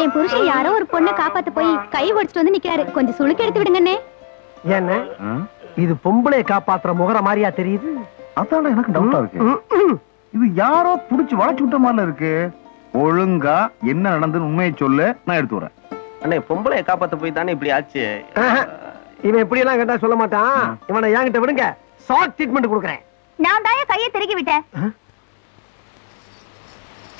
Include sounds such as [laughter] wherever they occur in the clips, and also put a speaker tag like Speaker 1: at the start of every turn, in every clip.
Speaker 1: என் புருஷன் யாரோ ஒரு பொண்ணை காப்பாத்த போய் கை ஒடிச்சிட்டு வந்து நிக்கிறாரு. கொஞ்சம் சுளுக்கு எடுத்து விடுங்கண்ணே.
Speaker 2: ஏண்ணே இது பொம்பளை காப்பாத்துற முகர மாதிரியா தெரியுது?
Speaker 3: அதான் எனக்கு டவுட்டா இருக்கு. இது யாரோ புடிச்சு வளைச்சு விட்ட மாதிரி இருக்கு. ஒழுங்கா என்ன நடந்ததுன்னு உண்மையை சொல்லு. நான் எடுத்து வரேன்
Speaker 4: அண்ணே பொம்பளைய காப்பாத்த போய் தானே இப்படி ஆச்சு.
Speaker 2: இவன் இப்படி எல்லாம் கேட்டா சொல்ல மாட்டான். இவனை என்கிட்ட விடுங்க. ஷார்ட் ட்ரீட்மெண்ட் கொடுக்குறேன்.
Speaker 1: நான் தான் கையை திருகி விட்டேன்.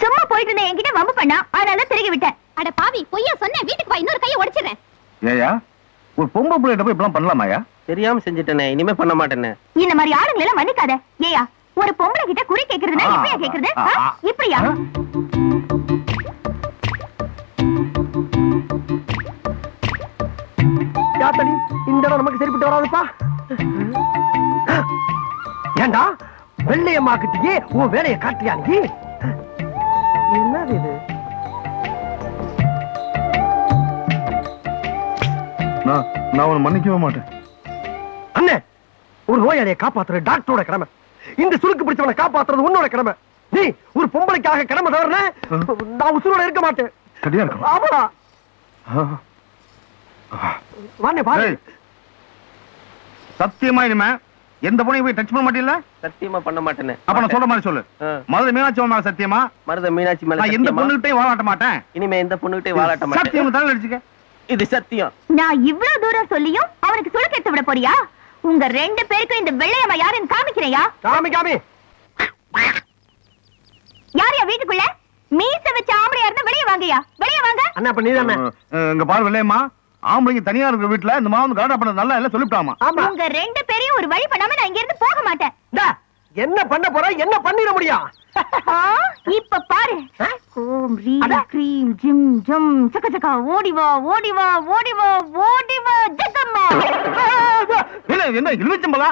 Speaker 1: சும்மா போயிட்டு இருந்தேன். என்கிட்ட வம்பு பண்ணா. அதனால திருகி விட்டேன். அட பாவி பொய்யா சொன்னேன் வீட்டுக்கு வா இன்னொரு கையை உடைச்சிடுறேன்
Speaker 3: ஏயா ஒரு பொம்பளை பிள்ளைகிட்ட போய் இப்படிலாம் பண்ணலாமாயா
Speaker 4: தெரியாம செஞ்சுட்டேனே இனிமே பண்ண மாட்டேனே
Speaker 1: இந்த மாதிரி ஆளுங்களை எல்லாம் மன்னிக்காத. ஏயா ஒரு பொம்பளை கிட்ட குறி கேக்குறதுனா
Speaker 3: ஆ,
Speaker 1: இப்படியா கேக்குறது. இப்படியா.
Speaker 2: யாத்தடி இந்த இடம் நமக்கு சரிப்பட்டு வராதுப்பா. ஏண்டா வெள்ளையம்மா கிட்டயே உன் வேலையை காட்டியா நீ?
Speaker 3: நான் நான் உன்னை மன்னிக்கவே மாட்டேன்.
Speaker 2: அண்ணே ஒரு நோயாளியை காப்பாத்துறது டாக்டரோட கடமை. இந்த சுருக்கு பிடிச்சவனை காப்பாத்துறது உன்னோட கடமை. நீ ஒரு பொம்பளைக்காக கடமை தவறுன நான் உசுரோட இருக்க மாட்டேன்.
Speaker 3: சரியா இருக்கும்
Speaker 2: வாண்ணே பாரு
Speaker 3: சத்தியமா இனிமே எந்த பொண்ணையும் போய் டச் பண்ண மாட்டீங்களா?
Speaker 4: சத்தியமா பண்ண மாட்டேனே.
Speaker 3: அப்ப நான் சொல்ற மாதிரி சொல்லு. மதுரை மீனாட்சி அம்மா மேல சத்தியமா?
Speaker 4: மருத மீனாட்சி மேல
Speaker 3: நான் எந்த? பொண்ணுகிட்டையும் வாழாட்ட மாட்டேன்.
Speaker 4: இனிமே எந்த பொண்ணுகிட்டயும் வாழாட்ட மாட்டேன்.
Speaker 3: சத்தியம் தலை அடிச்சுக்க
Speaker 4: இது சத்தியம்.
Speaker 1: நான் இவ்வளவு தூரம் சொல்லியும் அவனுக்கு எடுத்து விட போறியா? உங்க ரெண்டு பேருக்கும் இந்த வெள்ளையம்மா யாருன்னு காமிக்கிறையா?
Speaker 2: காமி காமி.
Speaker 1: யார் யா வீட்டுக்குள்ள? மீச வச்ச ஆம்பளையா இருந்தா வெளியே வாங்கயா? வெளியே வாங்க.
Speaker 2: அண்ணா அப்ப நீதானே?
Speaker 3: இங்க பாரு வெள்ளையம்மா. ஆம்பளைங்க தனியா இருக்கிற வீட்டுல இந்த மாவு கலாட்டா பண்ணது நல்லா இல்ல சொல்லிவிட்டாமா.
Speaker 1: உங்க ரெண்டு பேரையும் ஒரு வழி பண்ணாம நான் இங்க இருந்து போக மாட்டேன்.
Speaker 2: என்ன பண்ண போற? என்ன பண்ணிட முடியும்? [laughs]
Speaker 1: இப்ப பாரு. ஓம் ரீம். க்ரீம் ஜிம் ஜம் சக்க சக்க ஓடி வா ஓடி வா ஓடி வா ஓடி வா ஜக்கம்மா.
Speaker 3: என்ன என்ன இழுச்சம்பலா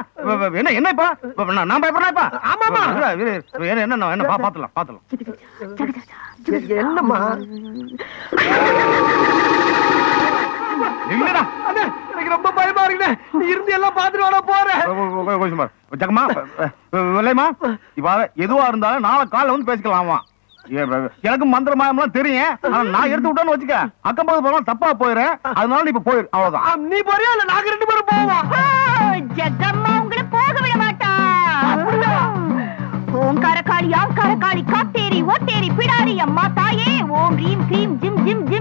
Speaker 3: என்ன என்ன இப்ப? நான் பயப்படுறேன் இப்ப?
Speaker 2: ஆமா, ஆமா.
Speaker 3: இரு, இரு, இரு, என்ன என்ன என்ன பாத்துலாம் பாத்துலாம்
Speaker 2: என்னம்மா? [laughs]
Speaker 3: எங்கடா
Speaker 2: அண்ணே எனக்கு ரொம்ப பயமா இருக்குண்ணே. நீ இருந்து எல்லாம் பாத்துட்டு வாடா போறேன்
Speaker 3: ஜக்கமா வெள்ளையம்மா இப்ப எதுவா இருந்தாலும் நாளை காலைல வந்து பேசிக்கலாமா? ஏ, எனக்கு மந்திர மாயம்லாம் தெரியும். நான் எடுத்து விட்டேன்னு வச்சுக்க அக்கம் பக்கத்து போனா தப்பா போயிடுறேன் அதனால நீ இப்ப போயிரு அவ்வளவுதான்.
Speaker 2: நீ போறியா? இல்ல நாங்க ரெண்டு பேரும் போவோம்?
Speaker 1: ஜக்கம்மா உங்களை போக விட மாட்டா. ஆம் கரகாளி காத்தேரி ஓட்டேரி பிடாரி அம்மா தாயே. ஓம் ரீம் க்ரீம் ஜிம் ஜிம் ஜிம்.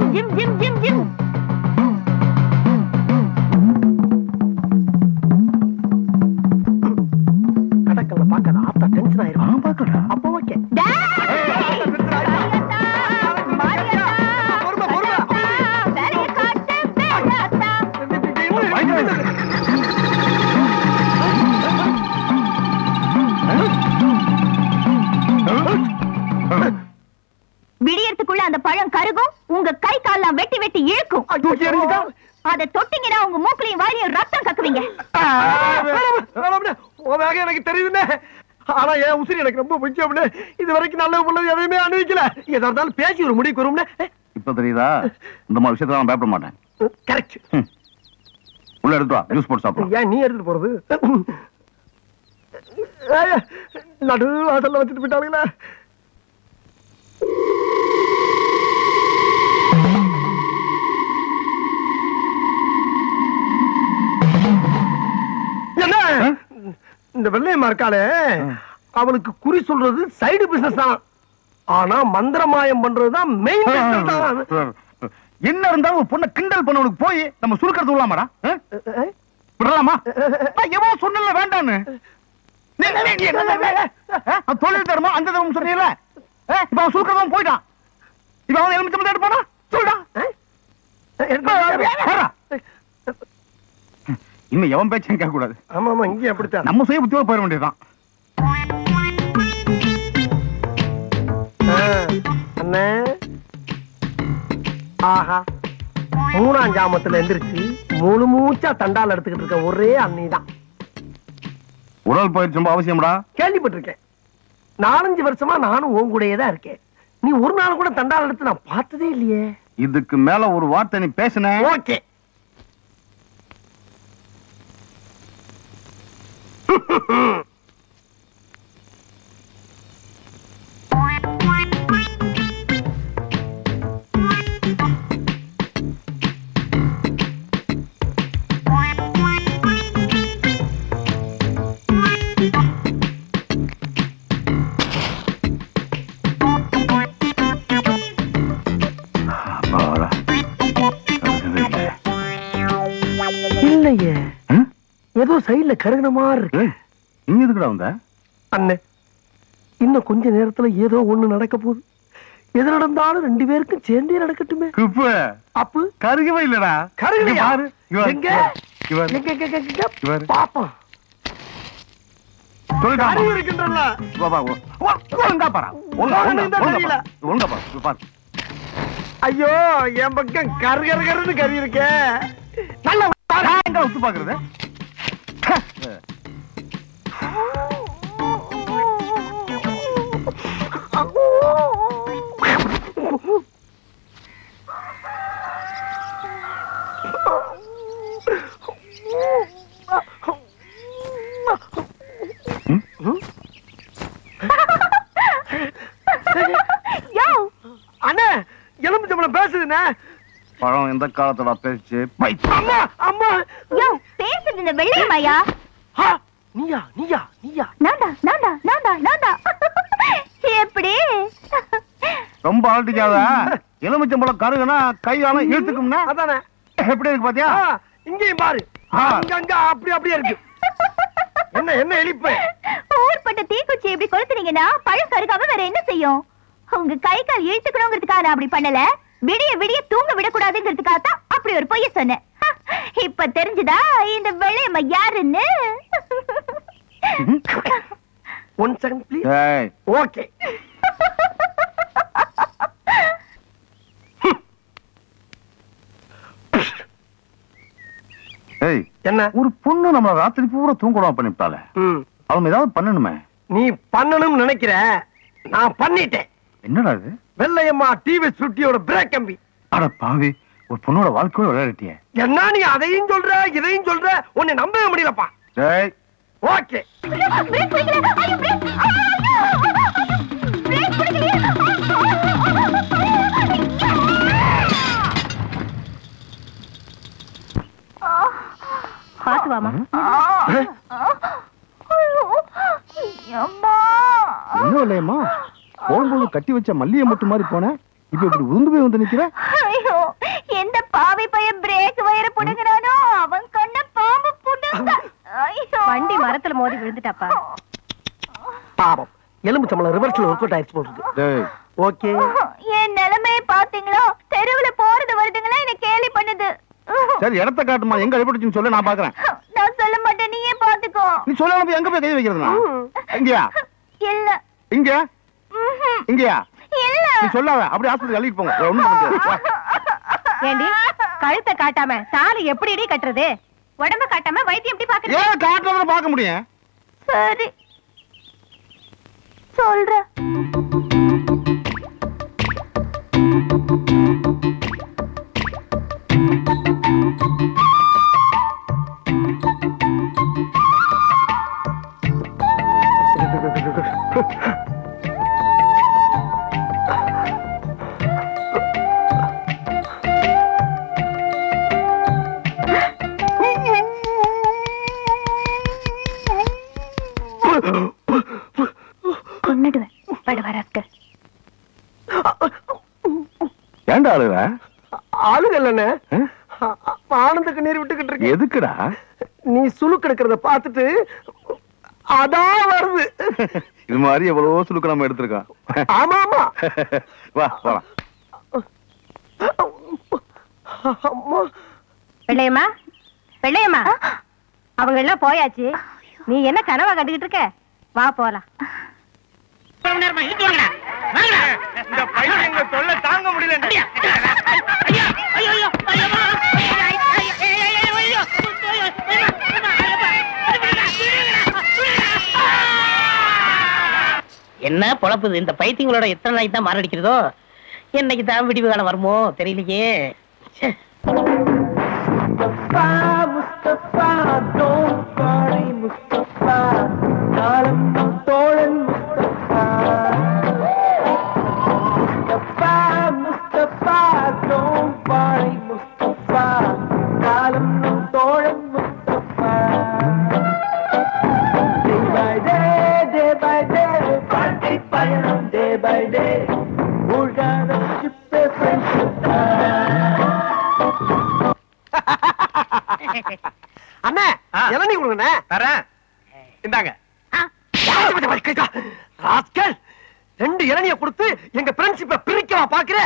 Speaker 2: எதையுமே அனுபவிக்கல. எதா இருந்தாலும் பேசி ஒரு முடிவுக்கு வரும்னே
Speaker 3: இப்ப தெரியுதா? இந்த மாதிரி விஷயத்துல நான் பயப்பட மாட்டேன்.
Speaker 2: கரெக்ட்
Speaker 3: உள்ள எடுத்து வா. ஜூஸ் போட்டு சாப்பிடலாம்.
Speaker 2: ஏன் நீ எடுத்துட்டு போறது? நடு வாசல்ல வச்சுட்டு போயிட்டாங்களே இந்த வெள்ளையம்மா இருக்காளே. அவளுக்கு குறி சொல்றது சைடு பிசினஸ் தான். ஆனா மந்திரமாயம் பண்றதுதான் மெயின்
Speaker 3: என்ன இருந்தாலும் ஒரு பொண்ணை கிண்டல் பண்ணவனுக்கு போய் நம்ம சுருக்கிறது விடலாமாடா? விடலாமா? எவனோ சொன்னல வேண்டான்னு. தொழில் தருமா அந்த தரும் சொன்னீங்கல்ல? இப்ப அவன் சுருக்கிறதும் போயிட்டான் இப்ப அவன் எலுமிச்சம் எடுப்பானா சொல்டா. இன்னும் எவன் பேச்சையும் கேட்க கூடாது
Speaker 2: ஆமா ஆமா இங்கே அப்படித்தான்.
Speaker 3: நம்ம சுய புத்தியோட போயிட வேண்டியதுதான்.
Speaker 2: அண்ணே. ஆஹா. மூணாம் ஜாமத்துல எந்திரிச்சு முழு மூச்சா தண்டால் எடுத்துக்கிட்டு இருக்க ஒரே அண்ணி தான்
Speaker 3: உடல் பயிற்சி ரொம்ப அவசியம்டா.
Speaker 2: கேள்விப்பட்டிருக்கேன். நாலஞ்சு வருஷமா நானும் உன் கூடயே தான் இருக்கேன். நீ ஒரு நாள் கூட தண்டால் எடுத்து நான் பார்த்ததே இல்லையே.
Speaker 3: இதுக்கு மேல ஒரு வார்த்தை நீ பேசுன.
Speaker 2: ஓகே. [laughs] சைடுல கருகின மாதிரி இருக்கு
Speaker 3: நீ எதுக்குடா வந்த
Speaker 2: அண்ணே இன்னும் கொஞ்ச நேரத்துல ஏதோ ஒண்ணு நடக்க போகுது எது நடந்தாலும் ரெண்டு பேருக்கும் சேர்ந்தே நடக்கட்டுமே
Speaker 3: குப்பு
Speaker 2: அப்பு
Speaker 3: கருகவே இல்லடா இங்க பாரு.
Speaker 2: எங்க?
Speaker 3: பாரு.
Speaker 2: எங்க, எங்க?
Speaker 3: இவரு.
Speaker 2: பாப்போம்
Speaker 3: சொல்லிட்டாமா.
Speaker 2: கருகு இருக்கின்றன
Speaker 3: வா, வா, வா. ஒ- ஒழுங்கா பாரா. ஒழுங்கா,
Speaker 2: ஒழுங்கா
Speaker 3: ஒழுங்கா,
Speaker 2: தெரியல.
Speaker 3: ஒழுங்கா பாரு. ஒழுங்கா பாரு. இங்க பாரு.
Speaker 2: ஐயோ என் பக்கம் கரு கரு கருன்னு கறி இருக்கே நல்ல
Speaker 3: எங்க உத்து பாக்குறது
Speaker 2: எலும்பு பேசுதுண்ணே
Speaker 3: பழம் எந்த காலத்தோட பேச்சு
Speaker 2: அம்மா அம்மா!
Speaker 1: யோ பேசுறது இந்த வெள்ளையம்மாயா
Speaker 2: நீயா நீயா நீயா?
Speaker 1: நான்டா நான்டா நான்டா நான்டா. எப்படி?
Speaker 3: ரொம்ப அழட்டிக்காத எலுமிச்சம்பழம் கருகுனா கை காலம் இழுத்துக்கும்னா?
Speaker 2: அதானே.
Speaker 3: எப்படி இருக்கு பாத்தியா?
Speaker 2: இங்கேயும் பாரு.
Speaker 3: ஆ.
Speaker 2: அங்கங்க அப்படி அப்படியே இருக்கு. என்ன என்ன எலிப்பு
Speaker 1: ஊர்பட்ட தீக்குச்சி இப்படி கொளுத்துனீங்கன்னா பழம் கருகாம வேற என்ன செய்யும்? உங்க கை கால் இழுத்துக்கணுங்கிறதுக்காக நான் அப்படி பண்ணல. விடிய விடிய தூங்க விடக்கூடாதுங்கிறதுக்காக தான் அப்படி ஒரு பொய்ய சொன்னேன். இப்ப தெரிஞ்சுதா இந்த வெள்ளையம்மா யாருன்னு?
Speaker 2: ஒன் செகண்ட் ப்ளீஸ் ஓகே
Speaker 3: ஏய்
Speaker 2: என்ன?
Speaker 3: ஒரு பொண்ணு நம்மள ராத்திரி பூரா தூங்கலாம் பண்ணிவிட்டாளே
Speaker 2: ம்,
Speaker 3: அவன் ஏதாவது பண்ணணுமே?
Speaker 2: நீ பண்ணணும்னு நினைக்கிற. நான் பண்ணிட்டேன்.
Speaker 3: என்னடா இது?
Speaker 2: வெள்ளையம்மா டிவி சுட்டியோட பிரேக் கம்பி
Speaker 3: அட பாவி ஒரு பொண்ணோட வாழ்க்கையோட விளையாடிட்டியே
Speaker 2: என்ன நீ அதையும் சொல்ற இதையும் சொல்ற உன்னை நம்பவே முடியலப்பா
Speaker 3: டேய்
Speaker 2: ஓகே
Speaker 3: கட்டி வச்ச மல்லிகை மொட்டு மாதிரி போனேன் இப்ப இப்படி உருந்து போய் வந்து நிக்கிற?
Speaker 1: ஐயோ எந்த பாவி பையன் பிரேக் வயர புடுங்குறானோ அவன் கண்ண பாம்பு புடுங்க. ஐயோ.
Speaker 5: வண்டி மரத்துல மோதி விழுந்துட்டாப்பா.
Speaker 2: பாவம். எலும்பு சம்பளம் ரிவர்ஸ்ல ஒர்க் அவுட் ஆயிடுச்சு
Speaker 3: டேய்.
Speaker 2: ஓகே.
Speaker 1: என் நிலைமையை பாத்தீங்களா தெருவுல போறது வருதுங்களா? என்ன கேலி பண்ணுது.
Speaker 3: சரி இடத்த காட்டுமா? எங்க அடிபட்டுச்சுன்னு சொல்லு நான் பாக்குறேன்.
Speaker 1: நான் சொல்ல மாட்டேன் நீயே பாத்துக்கோ
Speaker 3: நீ சொல்லாம போய் எங்க போய் கை வைக்கிறது நான் இங்கயா?
Speaker 1: இல்ல.
Speaker 3: இங்க. இங்கயா?
Speaker 1: இல்ல.
Speaker 3: நீ சொல்லாத. அப்படி ஹாஸ்பிட்டல் அள்ளிட்டு போங்க. ஒண்ணும் பண்ண.
Speaker 5: ஏண்டி கழுத்தை காட்டாம தாலி எப்படி இடி கட்டுறது? உடம்ப காட்டாம வைத்தியம் எப்படி பாக்குறது?
Speaker 3: ஏன் காட்டுறத பார்க்க முடியும்?
Speaker 1: சரி. சொல்றேன்.
Speaker 2: இல்லண்ணே
Speaker 3: ஆ?
Speaker 2: ஆனந்த கண்ணீர் விட்டுக்கிட்டு இருக்கேன்.
Speaker 3: எதுக்குடா?
Speaker 2: நீ சுழுக்கு எடுக்கிறத பார்த்துட்டு அதான் வருது.
Speaker 3: இது மாதிரி எவ்வளவோ சுலுக்கு நம்ம எடுத்திருக்கோம்.
Speaker 2: ஆமா ஆமா.
Speaker 3: வா போலாம்
Speaker 2: அம்மா.
Speaker 5: வெள்ளையம்மா வெள்ளையம்மா. அவங்க எல்லாம் போயாச்சு. நீ என்ன கனவா கண்டுகிட்டு இருக்க? வா போலாம்.
Speaker 2: இந்த பையன் தொல்லை முடியல
Speaker 6: என்ன பொழப்புது? இந்த பைத்தியங்களோட எத்தனை நாளைக்கு தான் மாரடிக்கிறதோ? என்னைக்கு தான் விடிவு காலம் வருமோ தெரியலையே. Friday.
Speaker 7: We're gonna keep the friendship
Speaker 2: அண்ணா இளநீ கொடுங்க
Speaker 8: தரேன். இந்தாங்க.
Speaker 2: ராஸ்கல் ரெண்டு இளநிய கொடுத்து எங்க பிரின்சிப்ப பிரிக்கவா பாக்குற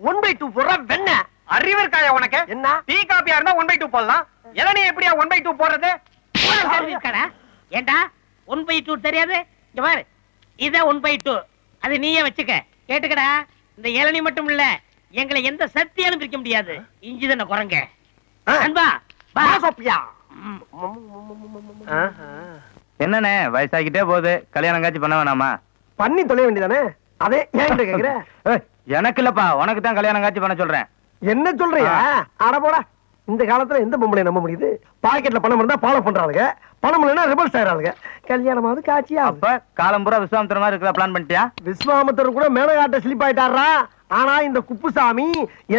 Speaker 2: ஒன் பை டூ போற வெண்ண.
Speaker 3: அறிவு இருக்காயா உனக்கு?
Speaker 2: என்ன?
Speaker 3: டீ காப்பியா இருந்தா ஒன் பை டூ போடலாம். இளநிய எப்படியா ஒன் பை டூ போடுறது?
Speaker 6: ஏண்டா? ஒன் பை டூ தெரியாது? இங்க ஒன் பை டூ அது நீயே வச்சுக்க. கேட்டுக்கடா இந்த இளநீ மட்டும் இல்ல எங்களை எந்த சக்தியாலும் பிரிக்க முடியாது. இஞ்சி தானே குரங்க. அன்பா.
Speaker 2: சோப்பியா.
Speaker 9: என்னண்ணே வயசாகிட்டே போகுது. கல்யாணம் காட்சி பண்ண வேணாமா?
Speaker 2: பண்ணி தொலைய வேண்டியதானே? அதே ஏன் கேக்குற?
Speaker 9: எனக்கு இல்லப்பா. உனக்கு தான் கல்யாணம் காட்சி பண்ண சொல்றேன்.
Speaker 2: என்ன சொல்றியா? அட போடா. இந்த காலத்துல எந்த பொம்பளை நம்ப முடியுது? பாக்கெட்ல பணம் இருந்தா ஃபாலோ பண்றாளுங்க. பணம் இல்லைன்னா ரிவர்ஸ் ஆயிராளுங்க கல்யாணமாவது காட்சியா?
Speaker 9: அப்ப காலம் பூரா விஸ்வாமித்திர மாதிரி இருக்கிற பிளான் பண்ணிட்டியா?
Speaker 2: விஸ்வாமித்தர் கூட மேலகாட்ட சிலிப் ஆயிட்டாரா ஆனா இந்த குப்புசாமி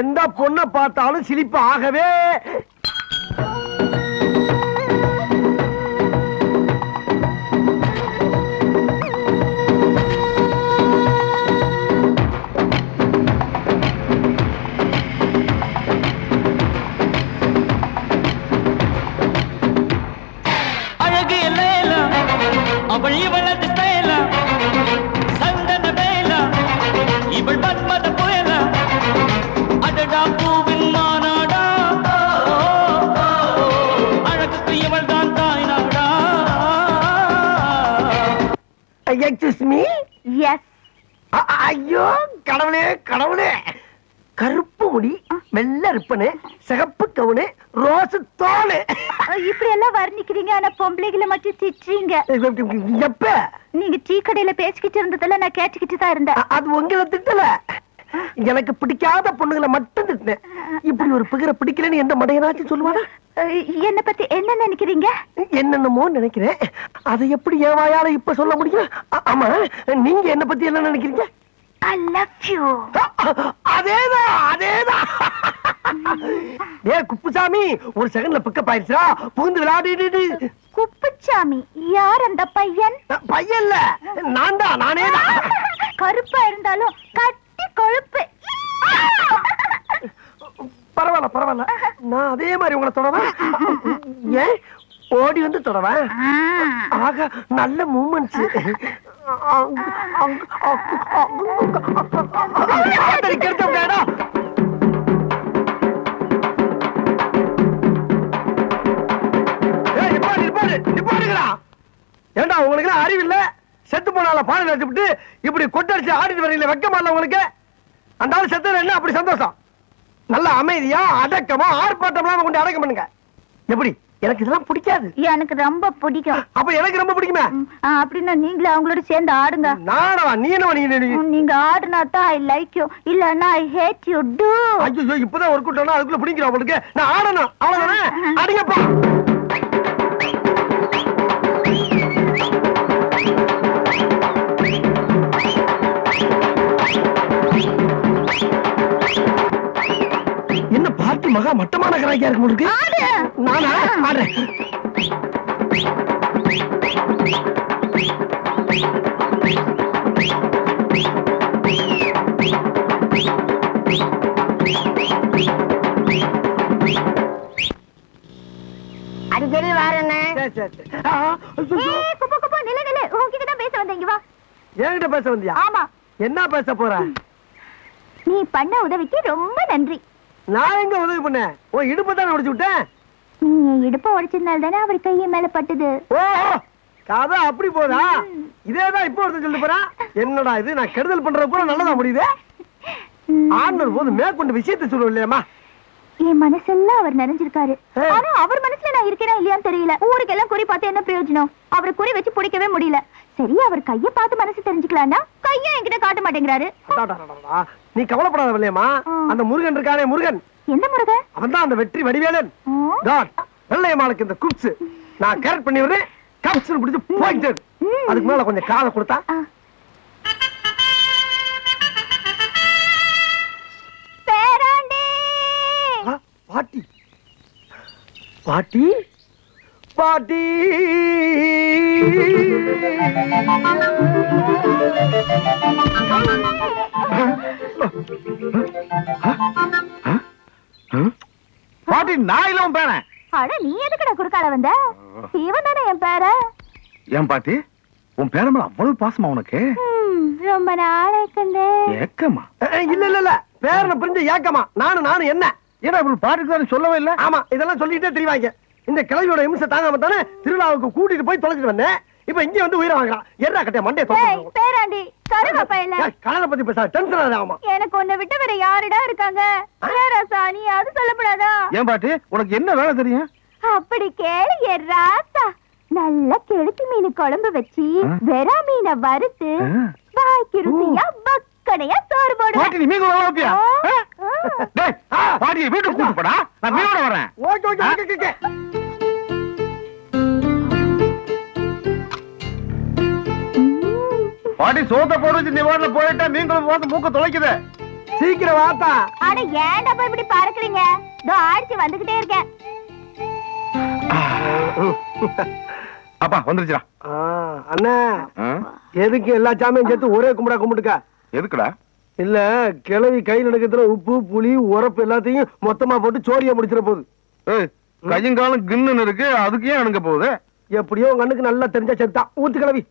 Speaker 2: எந்த பொண்ணை பார்த்தாலும் சிலிப்பு ஆகவே எக்ஸ்கியூஸ் மீ
Speaker 1: எஸ்
Speaker 2: ஐயோ கடவுளே கடவுளே. கருப்பு முடி வெள்ளை ரிப்பனு சிகப்பு கவுனு ரோஸ் தோலு.
Speaker 1: இப்படி எல்லாம் வர்ணிக்கிறீங்க ஆனா பொம்பளைகளை மட்டும் திட்டுறீங்க.
Speaker 2: எப்ப?
Speaker 1: நீங்க டீ கடையில பேசிக்கிட்டு இருந்ததெல்லாம் நான் கேட்டுக்கிட்டு தான் இருந்தேன்.
Speaker 2: அ- அது உங்களை திட்டல. எனக்கு பிடிக்காத பொண்ணுங்களை மட்டும் திட்டினேன். இப்படி ஒரு பிகரை பிடிக்கலன்னு எந்த மடையனாச்சும் சொல்லுவானா
Speaker 1: என்னை பத்தி என்ன நினைக்கிறீங்க?
Speaker 2: என்னென்னமோ நினைக்கிறேன். அதை எப்படி என் வாயால இப்ப சொல்ல முடியும்? ஆமா நீங்க என்ன பத்தி என்ன நினைக்கிறீங்க?
Speaker 1: யூ
Speaker 2: அதேதான் அதேதான். ஏ குப்புசாமி ஒரு செகண்ட்ல பிக்கப் ஆயிடுச்சா புகுந்து
Speaker 1: குப்புச்சாமி யார் அந்த பையன்?
Speaker 2: பையன் இல்ல நான் தான் நானே தான்
Speaker 1: கருப்பா இருந்தாலும் கட்டி கொழுப்பு.
Speaker 2: பரவாயில்ல பரவாயில்ல. நான் அதே மாதிரி உங்களை தொடவேன் ஏன்? ஓடி வந்து தொடவேன் ஆக நல்ல மூமெண்ட்ஸ் ஏண்டா உங்களுக்கு அறிவு இல்ல செத்து போனால பாடம் நினைச்சுட்டு இப்படி கொட்டடிச்சு ஆடிட்டு வரீங்களே வெக்கமா இல்ல உங்களுக்கு? அந்த ஆள் செத்தது என்ன? அப்படி சந்தோஷம். நல்ல அமைதியா அடக்கமா ஆர்ப்பாட்டம்லாம் கொண்டு அடக்கம் பண்ணுங்க. எப்படி? எனக்கு இதெல்லாம் பிடிக்காது.
Speaker 1: எனக்கு ரொம்ப பிடிக்கும்.
Speaker 2: அப்ப எனக்கு ரொம்ப பிடிக்குமே?
Speaker 1: அப்படின்னா நீங்களும் அவங்களோட சேர்ந்து ஆடுங்க.
Speaker 2: நானா நீ என்ன நீ
Speaker 1: ம், நீங்க ஆடுனா தான் ஐ லைக் யூ இல்லன்னா ஐ ஹேட் யூ டூ
Speaker 2: ஐயோ இப்பதான் ஒரு கூட்டம் அதுக்குள்ள பிடிக்கிறோம் உங்களுக்கு. நான் ஆடணும். அவ்வளவுதானே? அடிங்கப்பா. பார்ட்டி மகா மட்டமான கராக்கியா இருக்கு. உங்களுக்கு நானா? ஆடுறேன்
Speaker 5: அடிக்கடி வாரண்ணே
Speaker 1: குப்பு குப்பு நில்லு நில்லு. உன்கிட்ட தான் பேச வந்தேன் இங்க வா.
Speaker 2: என்கிட்ட பேச வந்தியா?
Speaker 1: ஆமா.
Speaker 2: என்ன பேச போற?
Speaker 1: நீ பண்ண உதவிக்கு ரொம்ப நன்றி.
Speaker 2: நான் எங்க உதவி பண்ணேன்? உன் இடுப்பு தான் உடைச்சு விட்டேன்?
Speaker 1: நீ என் இடுப்ப உடைச்சதுனால தானே அவர் கையை மேல பட்டுது.
Speaker 2: ஓ கதை அப்படி போதா? இதேதான் இப்போ ஒருத்தன் சொல்லிட்டு போறான். என்னடா இது? நான் கெடுதல் பண்றது கூட நல்லதா முடியுது. ஆண்டர் போது மேற்கொண்டு விஷயத்தை சொல்லுவோம் இல்லையாமா
Speaker 1: என் மனசெல்லாம் அவர் நிறைஞ்சிருக்காரு. ஆனா அவர் மனசுல நான் இருக்கேனா இல்லையான்னு தெரியல. ஊருக்கெல்லாம் குறி பார்த்து என்ன பிரயோஜனம்? அவரை குறி வச்சு பிடிக்கவே முடியல. சரி அவர் கைய பார்த்து மனசு தெரிஞ்சுக்கலாம்னா கையும் என்கிட்ட காட்ட மாட்டேங்கிறாரு.
Speaker 2: நீ கவலைப்படாத இல்லையாமா
Speaker 1: ஆ.
Speaker 2: அந்த முருகன் இருக்கானே முருகன்.
Speaker 1: எந்த முருகன்
Speaker 2: அவன் தான் அந்த வெற்றி வடிவேலன். காட் வெள்ளையம்மாளுக்கு இந்த குப்ஸ் நான் கரெக்ட் பண்ணி விடுறேன். கப்ஸ் பிடிச்சு போயிட்டு. அதுக்கு மேல கொஞ்சம் காலை கொடுத்தா. பாட்டி. பாட்டி? பாட்டி.
Speaker 3: பாட்டி நான் இல்ல உன் பேரன்.
Speaker 1: அட நீ எதுக்குடா குறுக்கால வந்த? இவன் தானே என் பேர?
Speaker 3: ஏன் பாட்டி உன் பேரன் மேல அவ்வளவு பாசமா உனக்கு?
Speaker 1: ம், ரொம்ப நாளைக்கு
Speaker 3: ஏக்கமா.
Speaker 2: இல்ல இல்ல இல்ல. பேரனை புரிஞ்ச ஏக்கமா. நானும் நானும் என்ன?
Speaker 3: ஏன்னா இப்படி பாட்டுக்கு தானே சொல்லவே இல்ல.
Speaker 2: ஆமா இதெல்லாம் சொல்லிட்டே தெரியவாங்க இந்த கிழவியோட இம்சை தாங்காம தானே திருவிழாவுக்கு கூட்டிட்டு போய் தொலைச்சிட்டு வந்தேன். இப்ப இங்க வந்து உயிரை வாங்கலாம் எறா கட்டைய மண்டே
Speaker 1: ஏய் பேராண்டி கருவாப்பா இல்ல.
Speaker 2: கலரை பத்தி பேச டென்ஷன் ஆகுமா
Speaker 1: எனக்கு உன்னை விட்டு வேற யாருடா இருக்காங்க? ராசா நீ அது சொல்லப்படாதா
Speaker 3: ஏன் பாட்டி? உனக்கு என்ன வேலை தெரியும்?
Speaker 1: அப்படி கேளு என் ராசா. நல்ல கெளுத்தி மீன் குழம்பு வச்சு. வெறா மீனை வறுத்து. வாய்க்கு ருசியா பக்கனையா சோறு போடுவேன்
Speaker 3: பாட்டி நீ மீன் குழம்பு வைப்பியா. டேய் பாட்டியை வீட்டுக்கு கூட்டு போடா. நான் மீனோட வரேன்.
Speaker 2: ஓகே ஓகே ஓகே
Speaker 3: பாட்டி சோத்த போட வச்சு நீ வாட்டில போயிட்டா குழம்பு பார்த்து மூக்க தொலைக்குது.
Speaker 2: சீக்கிரம் வாத்தா.
Speaker 1: அட ஏன்டா போய் இப்படி பறக்குறீங்க? இதோ ஆடிச்சு வந்துகிட்டே இருக்கேன்.
Speaker 3: அப்பா வந்துருச்சுடா.
Speaker 2: ஆ, அண்ணா? எதுக்கு எல்லா சாமியும் சேர்த்து ஒரே கும்பிடா கும்பிட்டுக்க?
Speaker 3: எதுக்குடா?
Speaker 2: இல்ல கிழவி கையில் நடக்கிறதுல உப்பு புளி உரப்பு எல்லாத்தையும் மொத்தமா போட்டு சோரியா முடிச்சிட போகுது.
Speaker 3: ஏய் கையங்காலம் கிண்ணுன்னு இருக்கு அதுக்கு ஏன் அணுங்க போகுது?
Speaker 2: எப்படியோ உங்க அண்ணுக்கு நல்லா தெரிஞ்சா செத்தான் ஊத்து கிழவி ம்,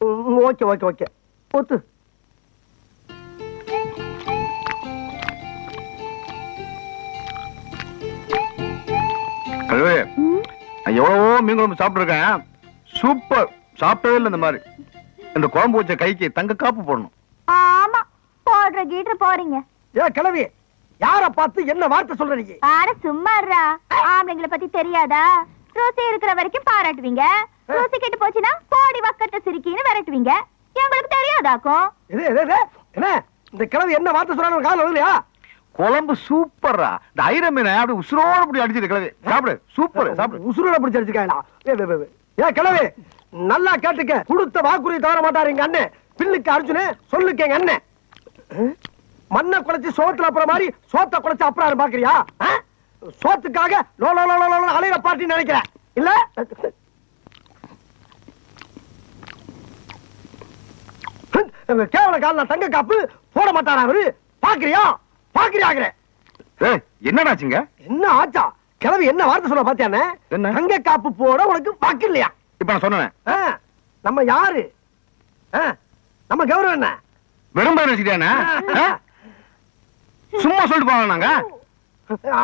Speaker 2: ஓகே ஓகே ஓகே. ஊத்து
Speaker 3: கழுவே. நான் எவ்வளவோ மீன் குழம்பு சாப்பிட்டுருக்கேன். சூப்பர். சாப்பிட்டவே இல்லை இந்த மாதிரி. இந்த குழம்பு வச்ச கைக்கு தங்க காப்பு போடணும்.
Speaker 1: ஆமா போடுற கீட்ரு போறீங்க.
Speaker 2: ஏ கிழவி. யார பார்த்து என்ன வார்த்தை சொல்ற நீ?
Speaker 1: ஆட சும்மா இருடா. ஆம்பளைங்களை பத்தி தெரியாதா? ருசி இருக்கிற வரைக்கும் பாராட்டுவீங்க. ருசி கெட்டு போச்சுன்னா போடி வக்கத்தை சிரிக்கின்னு விரட்டுவீங்க. எங்களுக்கு தெரியாதாக்கும்?
Speaker 2: இது இது, இது, என்ன? இந்த கிழவி என்ன வார்த்தை சொல்றான்னு காலம் வரலையா
Speaker 3: குழம்பு சூப்பர்ரா. இந்த ஐர மீனை அப்படி உசுரோட அப்படி அடிச்சிட்டு கிழவி. சாப்பிடு சூப்பர் சாப்பிடு.
Speaker 2: உசுரோட பிடிச்சு அடிச்சுக்காங்களா ஏ, ஏ, ஏ, ஏ. ஏ கிழவி நல்லா கேட்டுக்க. கொடுத்த வாக்குறுதி தவற மாட்டாரு எங்க அண்ணன் பில்லுக்கு அர்ஜுனு சொல்லுக்கு எங்க அண்ணன்? மண்ணை குலைச்சு சோத்துல அப்புறம் மாதிரி சோத்த குலைச்சு அப்புறம் பாக்குறியா? அஹ்? சோத்துக்காக லோ லோ லோ லோ லோ அலையிற பாட்டி நினைக்கிறேன். இல்ல? கேவல கால தங்க காப்பு போட மாட்டாரா அவரு? பாக்குறியா? பாக்குறியாங்கிறேன்
Speaker 3: என்னடாச்சுங்க?
Speaker 2: என்ன ஆச்சா? கிழவி என்ன வார்த்தை சொல்ல பாத்தியானே
Speaker 3: என்ன?
Speaker 2: தங்க காப்பு போட உனக்கு வாக்கு இல்லையா?
Speaker 3: இப்ப நான் சொன்னேன்.
Speaker 2: நம்ம யாரு? நம்ம கௌரவம் என்ன?
Speaker 3: வச்சுக்கிட்டானே சும்மா சொல்லிட்டு போவாங்க நாங்க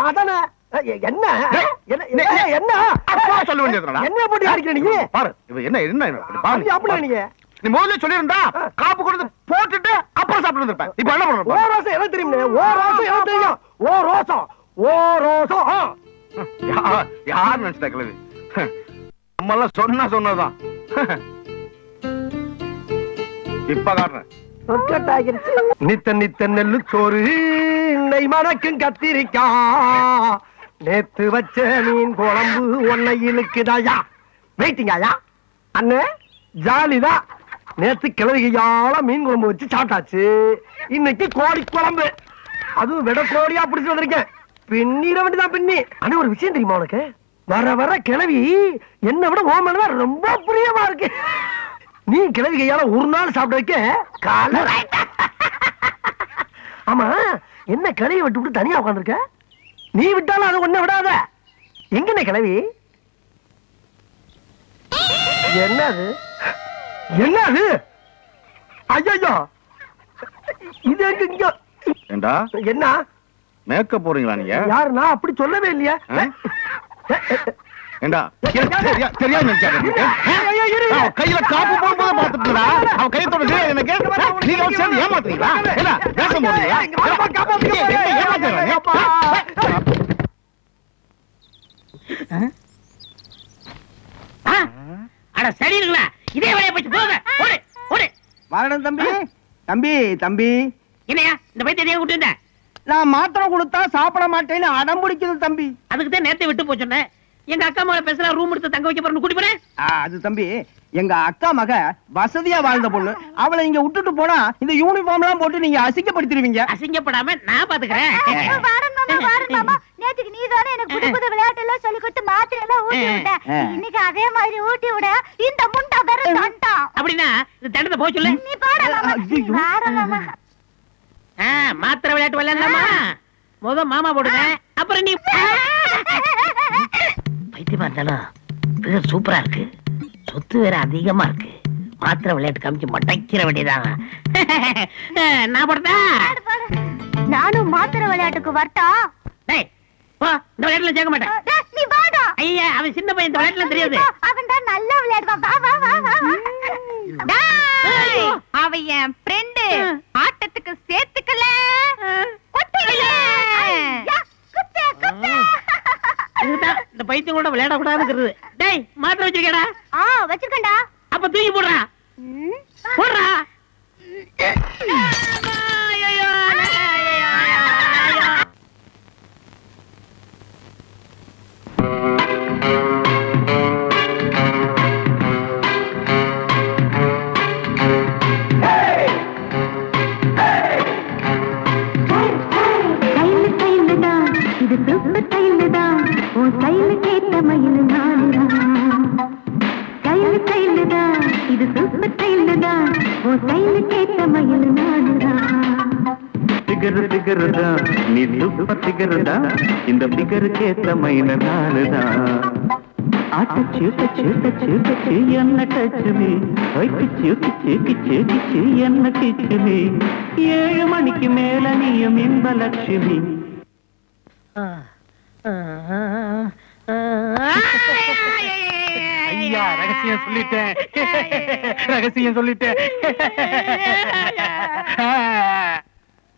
Speaker 2: அதானே? என்ன? என்ன
Speaker 3: நீ-
Speaker 2: என்ன- என்ன?
Speaker 3: அப்பா சொல்ல வேண்டியதுடா.
Speaker 2: என்ன போட்டு அடிக்கிற நீ
Speaker 3: பாரு இவ என்ன என்ன இப்படி பாரு.
Speaker 2: அப்படி அப்படியா நீங்க?
Speaker 3: நீ முதல்ல சொல்லியிருந்தா காப்பு கொடுத்து போட்டுட்டு அப்புறம் சாப்பிட்டு இருப்பேன் இப்ப என்ன
Speaker 2: ஓ
Speaker 3: பண்ற
Speaker 2: ரோசம் எனக்கு தெரியும் ஓ ரோசம் எனக்கு தெரியும் ஓ ரோசம் ஓ ரோசம் ஆ.
Speaker 3: யா- யார் நினைச்சிட்டா கிழவி? நம்ம எல்லாம் சொன்னா சொன்னதுதான். இப்ப காட்டுறேன்.
Speaker 2: நித்த நித்த நெல்லு சோறு. நெய் மணக்கும் கத்திரிக்கா. நேத்து வச்ச மீன் குழம்பு ஒன்னை இழுக்குதாயா. வெயிட்டிங்காயா அண்ணே ஜாலிதான் நேத்து கிழவிகையால மீன் குழம்பு வச்சு சாப்பிட்டாச்சு. இன்னைக்கு கோழி குழம்பு. அதுவும் விட கோழியா பிடிச்சு வந்திருக்கேன் பின்னிட வேண்டியதான் பின்னி. ஆனா ஒரு விஷயம் தெரியுமா உனக்கு? வர வர கிழவி என்னை விட ஓமன் ரொம்ப பிரியமா இருக்கு. நீ கிழவி கையால ஒரு நாள் சாப்பிட வைக்க கால. ஆமா என்ன கிளைய விட்டு விட்டு தனியா உட்காந்துருக்க நீ விட்டாலும் அது ஒண்ணு விடாத. எங்கண்ணே கிளவி? என்னது? என்னது? ஐயோ இது எங்க இங்க?
Speaker 3: ஏண்டா?
Speaker 2: என்ன?
Speaker 3: மேக்கப் போறீங்களா நீங்க?
Speaker 2: யாரு நான் அப்படி சொல்லவே இல்லையா?
Speaker 3: ஏண்டா? கையில காப்பு போடும்போது அவன் கையை எனக்கு? நீங்க சேர்ந்து ஏமாத்துறீங்களா? என்ன?
Speaker 6: அட சரிங்களா. இதே வேலையை போச்சு. போங்க. ஓடு ஓடு.
Speaker 10: வரணும் தம்பி. தம்பி தம்பி.
Speaker 6: என்னையா? இந்த பைத்தியம் எதையா விட்டு
Speaker 10: நான் மாத்திரை கொடுத்தா சாப்பிட மாட்டேன்னு அடம் பிடிக்குது தம்பி.
Speaker 6: அதுக்கு தான் நேரத்தை விட்டு போய் சொன்னேன் எங்க அக்கா மகளை பேசல ரூம் எடுத்து தங்க வைக்க போறேன்னு கூட்டி போறேன்.
Speaker 10: ஆ, அது தம்பி எங்க அக்கா மக வசதியா வாழ்ந்த பொண்ணு. அவளை இங்க விட்டுட்டு போனா இந்த யூனிஃபார்ம் எல்லாம் போட்டு நீங்க அசிங்கப்படுத்திடுவீங்க.
Speaker 6: அசிங்கப்படாம நான் பாத்துக்கிறேன்.
Speaker 1: நேற்றுக்கு நீ தானே எனக்கு புது புது விளையாட்டு எல்லாம் சொல்லி கொடுத்து மாத்திரை எல்லாம் ஊட்டி விட்ட. இன்னைக்கு அதே மாதிரி ஊட்டி விட இந்த முண்டா வேற தண்டா
Speaker 6: அப்படின்னா இந்த தண்டத்தை போக சொல்லு.
Speaker 1: நீ பாட மாமா.
Speaker 6: மாத்திரை விளையாட்டு விளையாடலாமா? முத மாமா போடுங்க. அப்புறம் நீ பைத்தியமா இருந்தாலும் பேர் சூப்பரா இருக்கு. சொத்து வேற அதிகமா இருக்கு. மாத்திரை விளையாட்டு காமிச்சு மட்டைக்கிற வேண்டியதான் [laughs] நான் போடுறதா
Speaker 1: நானும் மாத்திர விளையாட்டுக்கு வரட்டா?
Speaker 6: டேய் போ இந்த விளையாட்டுல சேர்க்க மாட்டேன்.
Speaker 1: டேய், நீ வாடா
Speaker 6: ஐயா அவன் சின்ன பையன் இந்த விளையாட்டுல தெரியாது.
Speaker 1: அவன் தான் நல்லா விளையாடுவான். வா வா வா வா டேய், அவன் என் ஃப்ரெண்டு ஆட்டத்துக்கு சேர்த்துக்கல. கொட்டிக்கல ஐயா, குத்து, குத்து.
Speaker 6: இதுதான் இந்த பைத்தியம் கூட விளையாட கூடாதுங்கிறது டேய் மாத்திரை வச்சிருக்கேடா
Speaker 1: ஆ வச்சிருக்கேன்டா.
Speaker 6: அப்ப தூக்கி போடுறா. போடுறா.
Speaker 11: பிகரு பிகரு தான் நீ துப்ப பிகரு இந்த பிகருக்கு ஏத்த மைன நானுதான் ஆட்டச்சு கச்சு கச்சு கச்சு என்ன டச்சு மீ. கிச்சு கிச்சு கிச்சு என்ன கிச்சுமி ஏழு மணிக்கு மேல நீயும் இன்பலட்சுமி
Speaker 3: ஐயா ரகசியம் சொல்லிட்டேன். ரகசியம் சொல்லிட்டேன்.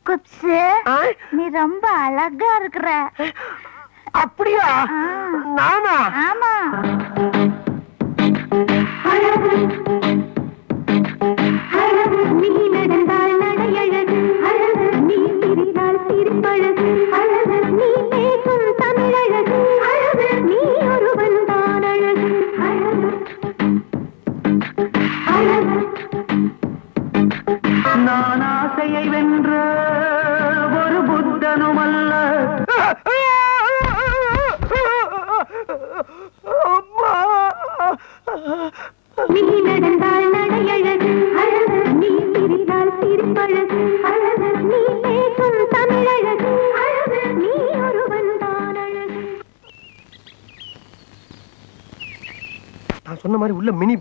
Speaker 1: குப்ஸு நீ ரொம்ப அழகா இருக்கிற.
Speaker 2: அப்படியா. நானா?
Speaker 1: ஆமா. நீ நடந்தால்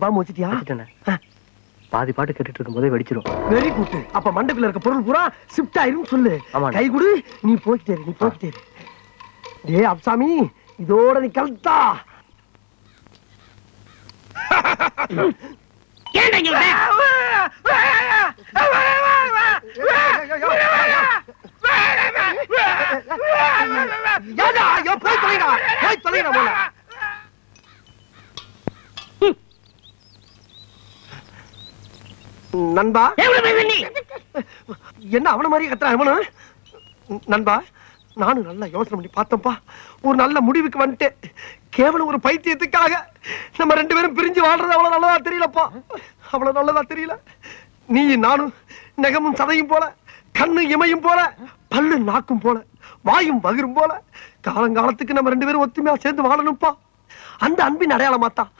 Speaker 2: பாம்பு வச்சிட்டியா?
Speaker 4: பாதி பாட்டு கேட்டுட்டு இருக்கும் போதே வெடிச்சிரும்.
Speaker 2: வெரி குட் அப்ப மண்டபத்துல இருக்க பொருள் பூரா ஷிஃப்ட் ஆயிரும் சொல்லு. கை கொடு நீ போய்கிட்டே நீ போய்கிட்டே அப்சாமி இதோட நீ கலத்தா. போய் தொலைடா போய் தொலைடா போல. நண்பா? என்ன அவன மாதிரி கத்துறான் அவனு நண்பா நானும் நல்லா யோசனை பண்ணி பார்த்தேன்ப்பா ஒரு நல்ல முடிவுக்கு வந்துட்டேன். கேவலம் ஒரு பைத்தியத்துக்காக நம்ம ரெண்டு பேரும் பிரிஞ்சு வாழ்றது அவ்வளவு நல்லதா தெரியலப்பா. அவ்வளவு நல்லதா தெரியல. நீ நானும் நெகமும் சதையும் போல கண்ணு இமையும் போல பல்லு நாக்கும் போல வாயும் பகிரும் போல காலங்காலத்துக்கு நம்ம ரெண்டு பேரும் ஒத்துமையா சேர்ந்து வாழணும்ப்பா. அந்த அன்பின் அடையாளமாத்தான்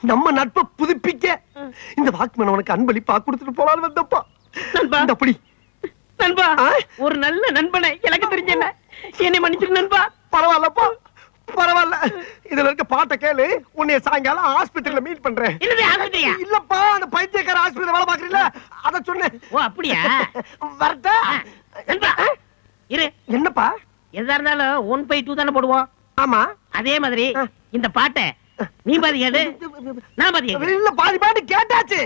Speaker 2: நம்ம நட்பை புதுப்பிக்க இந்த வாக்குமன் உனக்கு அன்பளிப்பா கொடுத்துட்டு போலான்னு வந்தப்பா.
Speaker 6: நண்பா.
Speaker 2: அப்படி
Speaker 6: நண்பா? ஒரு நல்ல நண்பனை எனக்கு தெரிஞ்ச என்னை? மன்னிச்சிரு நண்பா.
Speaker 2: பரவாயில்லப்பா. பரவாயில்ல. இதுல இருக்க பாட்டை கேளு. உன்னைய சாயங்காலம் ஹாஸ்பிடல்ல மீட் பண்றேன். இல்லப்பா அந்த பைத்தியக்கார ஹாஸ்பிடல் வேலை பாக்குறீங்களா அத சொன்னேன்.
Speaker 6: ஓ அப்படியா?
Speaker 2: வரட்டா.
Speaker 6: இரு.
Speaker 2: என்னப்பா?
Speaker 6: எதா இருந்தாலும் ஒன் பை டூ தானே போடுவோம்.
Speaker 2: ஆமா.
Speaker 6: அதே மாதிரி. இந்த பாட்டை நீ பாதி நான் பாதி
Speaker 2: இல்ல பாதி பாட்டு கேட்டாச்சு.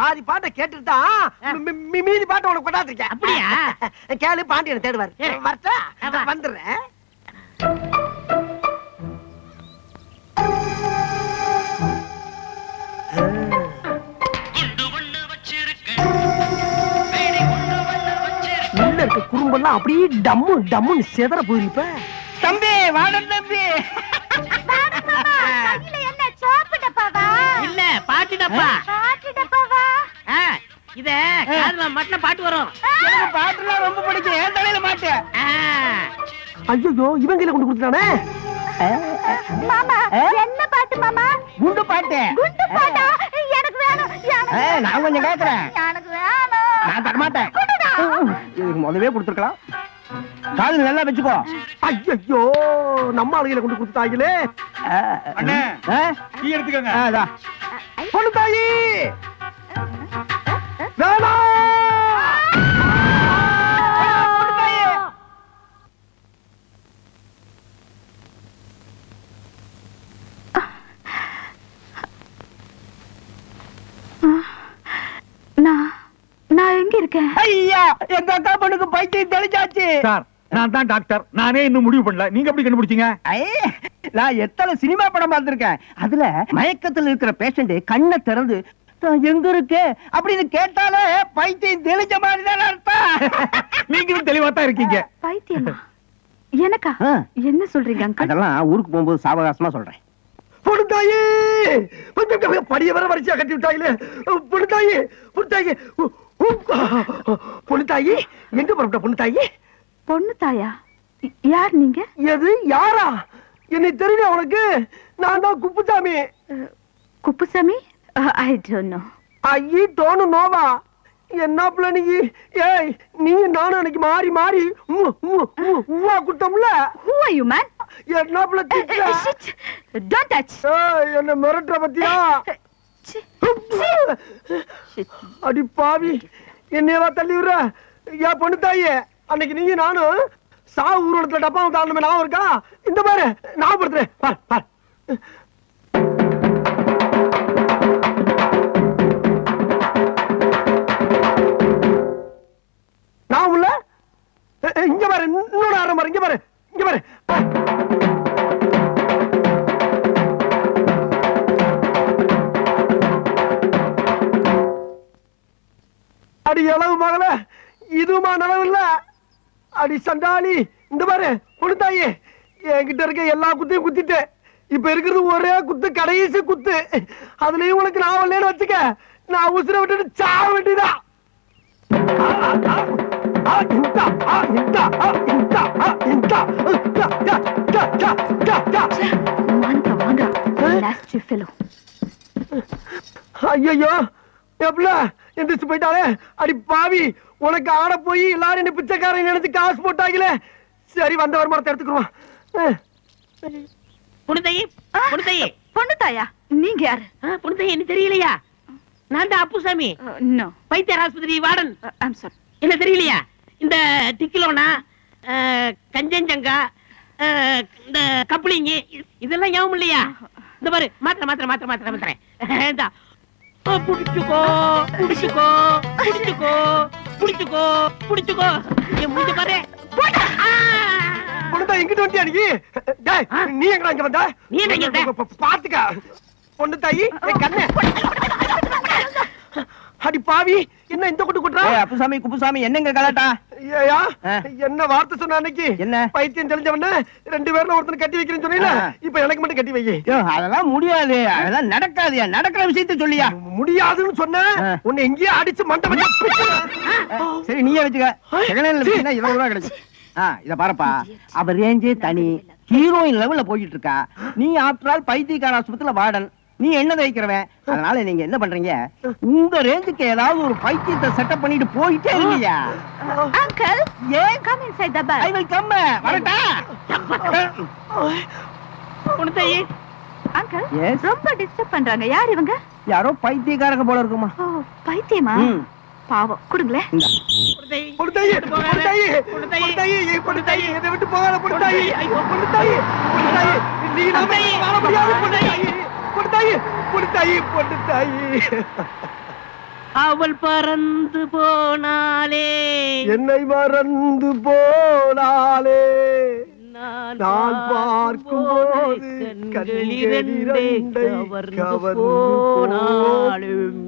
Speaker 2: பாதி பாட்டை கேட்டுட்டு மீதி பாட்டை உனக்கு கொண்டாந்துருக்கேன்.
Speaker 6: அப்படியா?
Speaker 2: கேளு பாண்டியனை தேடுவாரு. வரட்டா. வந்துடுறேன். இருக்க குறும்பெல்லாம் அப்படியே டம்மு டம்முன்னு செதற போயிருப்ப.
Speaker 10: தம்பி வாடன் தம்பி.
Speaker 6: டப்பா
Speaker 1: பாட்டு டப்பாவா
Speaker 6: ஆ, இத காதுல மட்டும் பாட்டு வரும்.
Speaker 10: எனக்கு பாட்டுலாம் ரொம்ப பிடிக்கும். என் தலையில மாட்டு.
Speaker 2: ஐயோ இவன் கையில கொண்டு கொடுத்துட்டானே?
Speaker 1: மாமா என்ன பாட்டு மாமா?
Speaker 10: குண்டு பாட்டு.
Speaker 1: குண்டு பாட்டா? எனக்கு வேணும்
Speaker 10: நான் கொஞ்சம் கேக்குறேன்.
Speaker 1: எனக்கு வேணும்.
Speaker 10: நான் தர மாட்டேன். இதுக்கு முதவே கொடுத்துருக்கலாம். காது நல்லா வச்சுக்கோ.
Speaker 2: ஐயோ நம்ம ஆளுகளை கொண்டு கொடுத்தாங்களே
Speaker 3: அண்ணே. டீ எடுத்துக்கோங்க.
Speaker 2: பொண்ணு தாயி!
Speaker 10: எங்க அக்கா பொண்ணுக்கு பைத்தியம் தெளிச்சாச்சு.
Speaker 3: சார் நான் தான் டாக்டர். நானே இன்னும் முடிவு பண்ணல. நீங்க எப்படி கண்டுபிடிச்சீங்க?
Speaker 10: நான் எத்தனை சினிமா படம் பார்த்திருக்கேன். அதுல மயக்கத்துல இருக்கிற பேஷண்ட் கண்ணை திறந்து "நான் எங்க இருக்கேன்? அப்படின்னு கேட்டாலே பைத்தியம் தெளிஞ்ச மாதிரி தானே அர்த்தம்.
Speaker 3: நீங்களும் தெளிவா தான் இருக்கீங்க.
Speaker 1: பைத்தியமா? எனக்கா. என்ன சொல்றீங்க அங்கிள்
Speaker 10: அதெல்லாம் ஊருக்கு போகும்போது சாவகாசமா சொல்றேன்.
Speaker 2: பொண்ணுத்தாயி படிய வர வரிசையா கட்டி பொண்ணுத்தாயி பொண்ணுத்தாயி உ- உ- பொண்ணுத்தாயி எங்க புறப்பட்ட பொண்ணுத்தாயி
Speaker 1: பொண்ணு தாயா? ய- யார் நீங்க?
Speaker 2: எது? யாரா? என்னை தெரியும் உனக்கு? நான் தான் Kuppusamy.
Speaker 1: Kuppusamy? I don't know
Speaker 2: ஐயி டோனு நோவா என்ன பிள்ளைங்க ஏய் நீ நானும் அன்னைக்கு மாறி மாறி உவ்வா குட்டம்ல
Speaker 1: ஹூ ஆர் யூ மேன்
Speaker 2: என்ன பிள்ளை திட்டுற?
Speaker 1: டோன்ட் டச்
Speaker 2: ஏய், என்ன மிரட்டுற பத்தியா? அடி பாவி. என்னையவா தள்ளி விடுற? ஏன் பொண்ணு தாயே. அன்னைக்கு நீங்க நானும் சாவு ஊர்வலத்துல டப்பாவும் தாண்டமே ஞாபகம் இருக்கா? இந்த பாரு ஞாபகப்படுத்துறேன். பார் பார். நான் உள்ள இங்க பாரு இன்னொரு அரை பாரு இங்க பாரு இங்க பாரு. அடி அளவு மகள? இதுமா நிலவு இல்லை. அடி சண்டாளி இந்த பாரு கொடுத்தாயே. என்கிட்ட இருக்க எல்லா குத்தையும் குத்திட்டேன். இப்ப இருக்கிறது ஒரே குத்து கடைசி குத்து. அதுலயும் உனக்கு நான் வரலன்னு வச்சுக்க நான் உசுர விட்டுட்டு சாவ வேண்டியதா ஐயோ எப்படி எந்திரிச்சு போயிட்டாலே அடி பாவி. உனக்கு ஆட போய் எல்லாரும் என்ன பிச்சைக்காரன் நினைச்சு காசு போட்டாங்களே? சரி வந்த வருமானத்தை எடுத்துக்குருவான் அஹ்.
Speaker 6: புனிதையே புனிதையே
Speaker 1: பொண்ணு தாயா. நீங்க யாரு?
Speaker 6: புனிதையே என்ன தெரியலையா? நான் தான் அப்புசாமி. வைத்தியர் ஆஸ்பத்திரி வார்டன். என்ன தெரியலையா? இந்த டிக்கிலோனா கஞ்சஞ்சங்கா இந்த கப்ளிங்கி இதெல்லாம் ஞாபகம் இல்லையா? இந்த பாரு மாத்திர மாத்திர மாத்திர மாத்திர ஓ, புடிச்சுக்கோ புடிச்சுக்கோ புடிச்சுக்கோ புடிச்சுக்கோ புடிச்சுக்கோ. என் மூஞ்சி பாரு. ஆ!
Speaker 2: பொண்ணுதா எங்கிட்ட வண்டியா நீ? டேய், நீ எங்கடா இங்க வந்த?
Speaker 6: நீ
Speaker 2: ப- பாத்துக்க பொண்ணு தாயி என் கண்ணு. அடி பாவி என்ன இந்த கொட்டு கொட்டுறா
Speaker 10: ஏய், அப்புசாமி குப்புசாமி என்னங்க கலாட்டா?
Speaker 2: ஏயா
Speaker 10: ஆ.
Speaker 2: என்ன வார்த்தை சொன்ன அன்னைக்கு?
Speaker 10: என்ன?
Speaker 2: பைத்தியம் தெரிஞ்சவன ரெண்டு பேர்ல ஒருத்தனை கட்டி வைக்கிறேன்னு சொன்னீல. இப்ப எனக்கு மட்டும் கட்டி வை
Speaker 10: ஐயோ, அதெல்லாம் முடியாது. அதெல்லாம் நடக்காதுயா? நடக்கிற விஷயத்த சொல்லியா?
Speaker 2: முடியாதுன்னு சொன்ன. உன்னை எங்கேயே அடிச்சு மண்டை மண்டை
Speaker 10: சரி நீயே வச்சுக்க. செகண்ட் இருபது ரூபா ஆ இத பாருப்பா. அவ ரேஞ்சே தனி ஹீரோயின் லெவல்ல போயிட்டு இருக்கா? நீ ஆஃப்டர் ஆல் பைத்தியக்கார ஆஸ்பத்திரியில வார்டன். நீ என்ன தைக்கிறவன் அதனால நீங்க என்ன பண்றீங்க? உங்க ரேஞ்சுக்கு ஏதாவது ஒரு பைத்தியத்தை செட்டப் பண்ணிட்டு போயிட்டே இருங்கயா
Speaker 1: அங்கிள்
Speaker 10: ஏன்?
Speaker 1: Come inside the
Speaker 10: I
Speaker 1: bus
Speaker 10: will come வரட்டா.
Speaker 6: புனிதையே
Speaker 1: அங்கிள்
Speaker 10: எஸ்
Speaker 1: ரொம்ப டிஸ்டர்ப் பண்றாங்க. யார் இவங்க?
Speaker 10: யாரோ பைத்தியக்காரங்க போல இருக்குமா?
Speaker 1: பைத்தியமா. பாவம். கொடுங்களே.
Speaker 2: பொண்ணுதாயி பொண்ணுதாயி என்னை விட்டு போகாத நீ வாழ முடியாது பொண்ணுதாயி பொண்ணுதாயி
Speaker 6: அவள் பறந்து போனாலே
Speaker 2: என்னை மறந்து போனாலே
Speaker 6: நான் கண்கள் இரண்டே
Speaker 2: கண்களிரண்டை
Speaker 6: கவர்ந்து போனாலும்